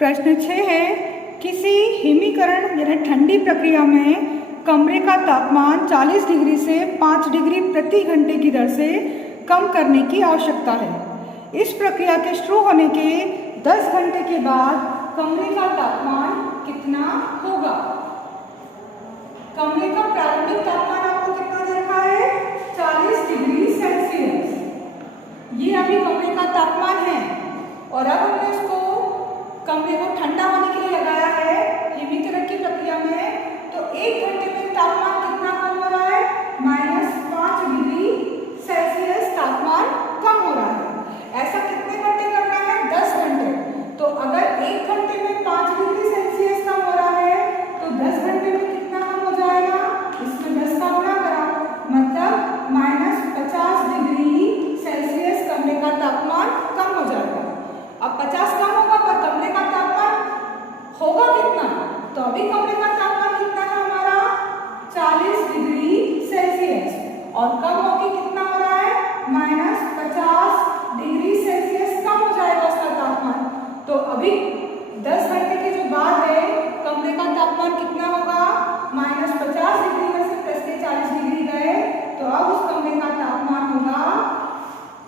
प्रश्न 6 है, किसी हिमीकरण यानी ठंडी प्रक्रिया में कमरे का तापमान 40 डिग्री से 5 डिग्री प्रति घंटे की दर से कम करने की आवश्यकता है। इस प्रक्रिया के शुरू होने के 10 घंटे के बाद कमरे का तापमान कितना होगा? कमरे का प्रारंभिक तापमान आपको कितना दे रखा है? 40 डिग्री सेल्सियस। ये अभी कमरे का तापमान है और अब हमने इसको कमरे को ठंडा होने के लिए लगाया है हिमीकरण की प्रक्रिया में। तो 1 घंटे में तापमान कितना कम हो रहा है? -5 डिग्री सेल्सियस तापमान कम हो रहा है। ऐसा कितने घंटे करना है? 10 घंटे। तो अगर 1 घंटे में 5 डिग्री सेल्सियस कम हो रहा है तो 10 घंटे में कितना कम हो जाएगा? इसमें 10 का गुणा करा, मतलब -50 डिग्री सेल्सियस कमरे का तापमान कम हो जाएगा। अब 50 कम होगा पर कमरे का तापमान होगा कितना? तो अभी कमरे का तापमान कितना है हमारा? 40 डिग्री सेल्सियस और कम होके कितना हो रहा है? -50 डिग्री सेल्सियस कम हो जाएगा उसका तापमान। तो अभी 10 घंटे के जो बाद है कमरे का तापमान कितना होगा? -50 डिग्री में से प्लस के 40 डिग्री गए तो अब उस कमरे का तापमान होगा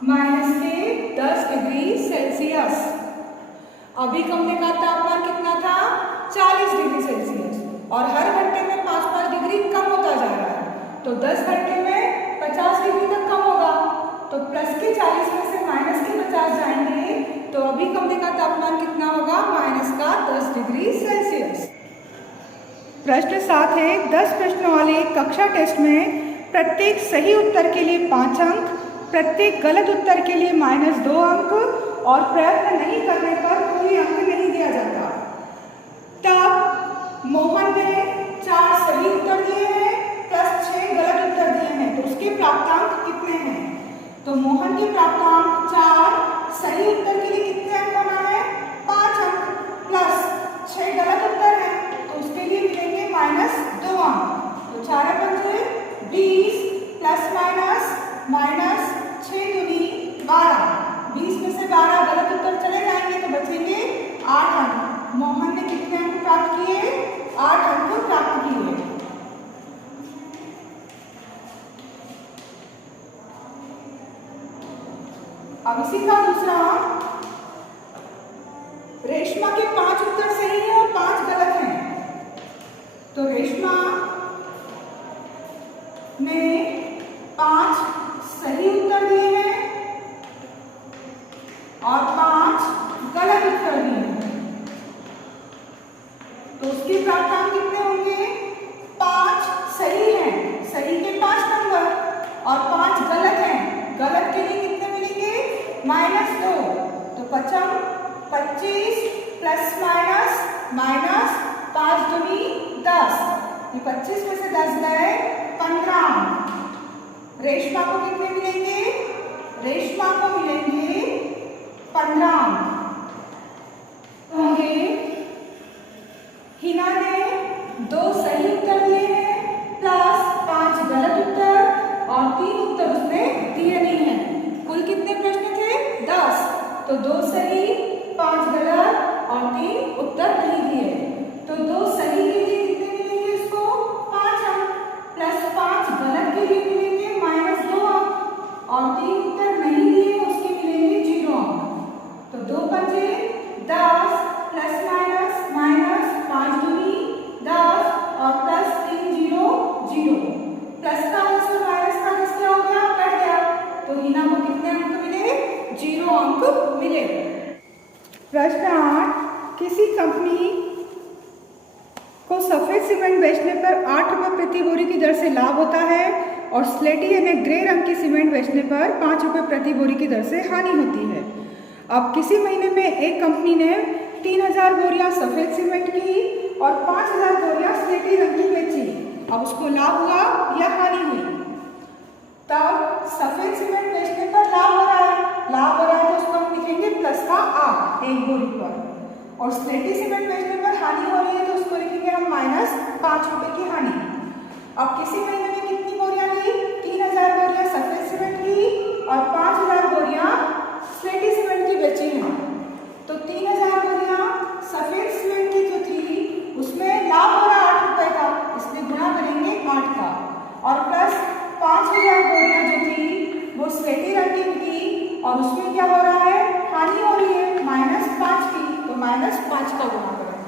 -10 डिग्री सेल्सियस। अभी कमरे का तापमान कितना था? 40 डिग्री सेल्सियस और हर घंटे में 5-5 डिग्री कम होता जा रहा है। तो 10 घंटे में 50 डिग्री तक कम होगा। तो प्लस के 40 में से माइनस के 50 जाएंगे तो अभी कमरे का तापमान कितना होगा? -10 डिग्री सेल्सियस। प्रश्न 7 है, 10 प्रश्नों वाले कक्षा टेस्ट में प्रत्येक सही उत्तर के लिए 5 अंक, प्रत्येक गलत उत्तर के लिए -2 अंक और प्रयत्न नहीं करने पर कोई अंक नहीं दिया जाता। तब मोहन ने 4 सही उत्तर दिए हैं प्लस 6 गलत उत्तर दिए हैं, तो उसके प्राप्तांक कितने हैं? तो मोहन के प्राप्तांक 4, सही उत्तर के लिए कितने अंक होना है? 5 अंक प्लस 6 गलत उत्तर है तो उसके लिए मिलेंगे -2 अंक। तो 4 पंजे 20 प्लस माइनस 6 दूनी 12, 20 में से 12 गलत उत्तर चले जाएंगे तो बचेंगे 8 अंक। मोहन ने कितने अंक प्राप्त किए? 8 अंक प्राप्त किए। अब इसी का दूसरा, रेशमा के 5 उत्तर सही हैं और 5 गलत हैं। तो रेशमा ने 5 सही उत्तर दिए हैं और 5 गलत उत्तर दिए हैं। तो उसके प्राप्तांक कितने होंगे? 5 सही हैं, सही के 5 नंबर और 5 गलत हैं, गलत के लिए कितने मिलेंगे? -2। तो 25 प्लस माइनस 5 दूनी 10, ये 25 में से 10 गए 15। रेशमा को कितने मिलेंगे? रेशमा को मिलेंगे 15 होंगे। हिना ने 2 सही उत्तर दिए हैं प्लस 5 गलत उत्तर और 3 उत्तर उसने दिए नहीं हैं। कुल कितने प्रश्न थे? 10। तो 2 सही 5 गलत और 3 उत्तर नहीं दिए। तो 2 सही के लिए कितने मिलेंगे इसको? 5 अंक प्लस 5 गलत के लिए मिलेंगे -2 अंक और 3 उत्तर नहीं दिए उसके मिलेंगे 0 अंक। तो 2 पंजे 10 प्लस माइनस 5 दूनी 10 और प्लस 3 0 प्लस का आंसर माइनस का आंसर क्या हो गया? कट गया। तो हिना को कितने अंक मिले? 0 अंक मिले। प्रश्न 8, किसी कंपनी को सफेद सीमेंट बेचने पर 8 रुपये प्रति बोरी की दर से लाभ होता है और स्लेटी यानी ग्रे रंग की सीमेंट बेचने पर 5 रुपये प्रति बोरी की दर से हानि होती है। अब किसी महीने में एक कंपनी ने 3000 बोरियां सफेद सीमेंट की और 5000 बोरियां स्लेटी रंग की बेची। अब उसको लाभ हुआ या हानि हुई? तब सफेद सीमेंट बेचने पर लाभ हो रहा है, लाभ हो रहा है तो उसको हम लिखेंगे प्लस का 8 एक बोरी पर, और स्लेटी सीमेंट बेचने पर हानि हो रही है तो उसको लिखेंगे हम -5 रुपये की हानि। अब किसी महीने में कितनी बोरियां ली? 3000 बोरियां सफेद सीमेंट की और 5000 बोरियां स्लेटी सीमेंट की बेची हैं। तो 3000 बोरियां और उसमें क्या हो रहा है, हानि हो रही है -5 की, तो -5 का गुणा करें।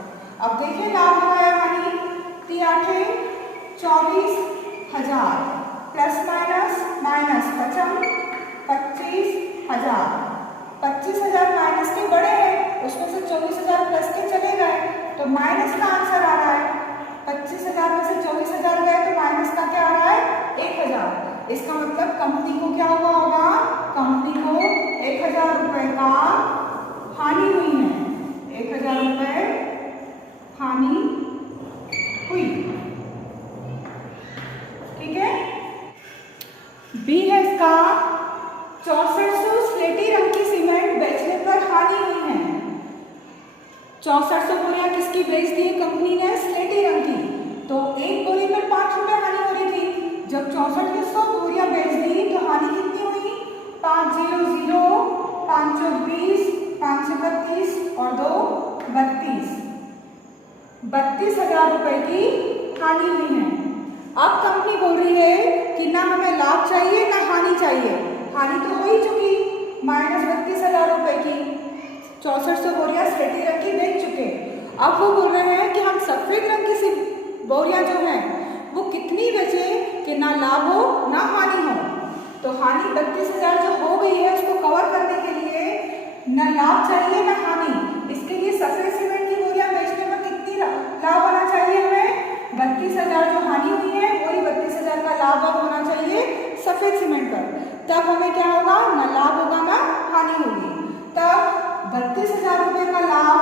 अब देखिए लाभ हो गया हानि, 3 8 24,000 प्लस माइनस माइनस 25,000। 25,000 माइनस के बड़े हैं, उसमें से 24,000 प्लस के चले गए, तो माइनस का आंसर आ रहा है। 25,000 में से 24,000 गए तो माइनस का क्या आ रहा है, 1,000। इसका मतलब कंपनी को क्या हुआ होगा, कंपनी को 1,000 रुपए का हानि हुई है, 1,000 रुपए हानि हुई। ठीक है। बी है इसका 6400 स्लेटी रंग की सीमेंट बेचने पर हानि हुई है। 6400 बोरियां किसकी बेच दी कंपनी ने, स्लेटी रंग की, तो एक बोरी पर 5 रुपए हानि हो रही थी। जब 6400 बोरियां बेच दी तो हानि कितनी हुई, 500, 520, 532 और 2 32, 32,000 रुपए की हानि हुई है। अब कंपनी बोल रही है कि ना हमें लाभ चाहिए ना हानि चाहिए, हानि तो हो ही चुकी -32,000 रुपए की, 6400 बोरियां स्लेटी रंग की बेच चुके। अब वो बोल रहे हैं कि हम सफेद रंग की बोरियां जो हैं वो कितनी बेचे कि ना लाभ हो ना हानि हो। तो हानि 32,000 जो हो गई है उसको कवर करने के लिए ना लाभ चाहिए ना हानि, इसके लिए सफेद सीमेंट की बोरियां बेचने में कितनी लाभ होना चाहिए हमें, 32,000 जो हानि हुई है वही 32,000 का लाभ अब होना चाहिए सफेद सीमेंट पर। तब हमें क्या होगा, ना लाभ होगा ना हानि होगी। तब 32,000 रुपए का लाभ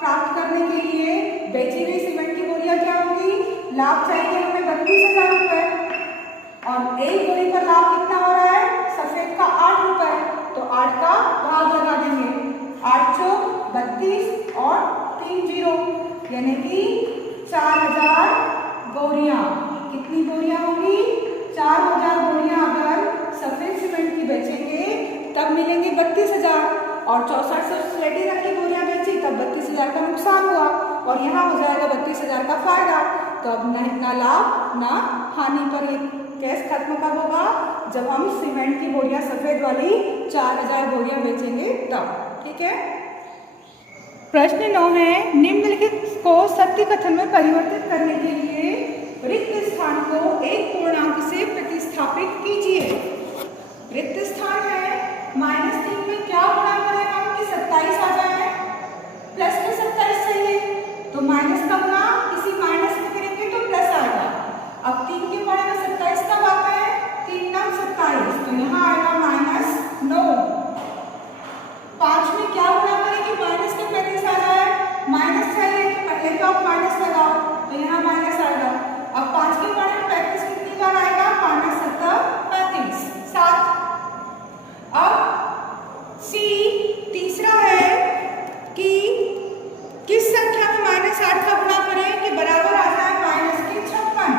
प्राप्त करने के लिए बेची गई सीमेंट की बोरियां क्या होगी, लाभ चाहिए हमें 32,000 रुपए, और एक बोरी पर लाभ कितना हो रहा है, सफेद का 8 रुपए, तो 8 का भाग लगा देंगे, 8 चौक 32 और 3 जीरो, यानी कि 4,000 बोरियां। कितनी बोरियां होंगी, 4,000 बोरियां अगर सफेद सीमेंट की बेचेंगे तब मिलेंगे 32,000, और 6400 स्लेटी रंग की बोरियां बेची तब 32,000 का नुकसान हुआ, और यहाँ हो जाएगा 32,000 का फायदा। तो अब ना लाभ ना हानि पर ये केस खत्म कब होगा, जब हम सीमेंट की बोरियां सफेद वाली 4,000 बोरियां बेचेंगे तब। ठीक है। प्रश्न 9 है, निम्नलिखित को सत्य कथन में परिवर्तित करने के लिए रिक्त स्थान को एक पूर्णांक से प्रतिस्थापित कीजिए। रिक्त स्थान है -3 में क्या गुणा करें हम कि 27 आ जाए, प्लस में 27 चाहिए, तो माइनस का गुणा किसी माइनस में करेंगे तो प्लस आएगा। अब 3 के बारे में 27 कब आता है, 3 9 27, तो यहाँ आएगा -9। 5 में क्या गुणा करेंगे, माइनस के 35 आ जाए, माइनस चाहिए तो पहले तो आप माइनस लगाओ, तो यहाँ माइनस आएगा। अब 5 के बारे में 35 कितनी बार आएगा, 5 7 35 7। अब सी तीसरा है कि किस संख्या में -8 का गुणा करें कि बराबर आ जाए -56,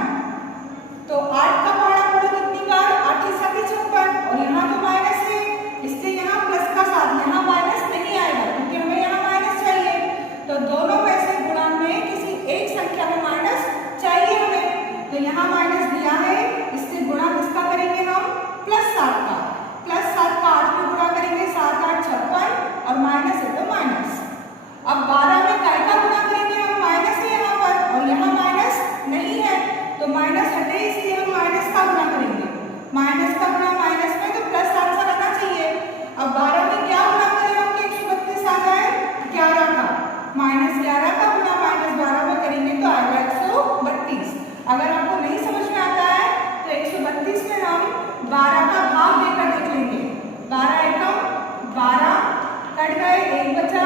तो 8 का पहाड़ा पड़े कितनी बार, 8 7 56, और यहाँ तो माइनस है, इससे यहाँ प्लस का साथ, यहाँ माइनस नहीं आएगा क्योंकि हमें यहाँ माइनस चाहिए, तो दोनों में से गुणा में किसी एक संख्या में माइनस चाहिए हमें, तो यहाँ माइनस दिया है, इससे गुणा किसका करेंगे हम, +7 का, +7 का 8 में गुणा करेंगे, 7 8 56, और माइनस है तो माइनस। अब 12 में काय का गुणा करेंगे हम, माइनस है यहाँ पर और यहाँ माइनस नहीं है, तो माइनस हटे इसलिए हम माइनस का गुणा करेंगे, माइनस का गुणा माइनस में तो प्लस आंसर आना चाहिए। अब 12 में क्या गुणा करें हम कि 132 आ जाए, 11 का, -11 का गुणा -12 में करेंगे तो आएगा 132। अगर आपको नहीं समझ में आता है तो 132 में हम 12 का भाग देकर देख लेंगे, 12 एकम 12 कट गए, 1 बचा,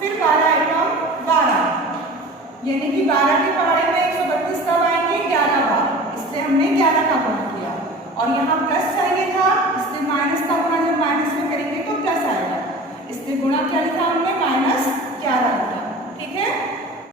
फिर 12 एकम 12, यानी कि 12 के पहाड़े में 132 कब आएंगे, 11 बार, इसलिए हमने 11 का गुणा किया, और यहाँ प्लस चाहिए था इसलिए माइनस का गुणा जब माइनस में करेंगे तो प्लस आएगा, इसलिए गुणा क्या लिखा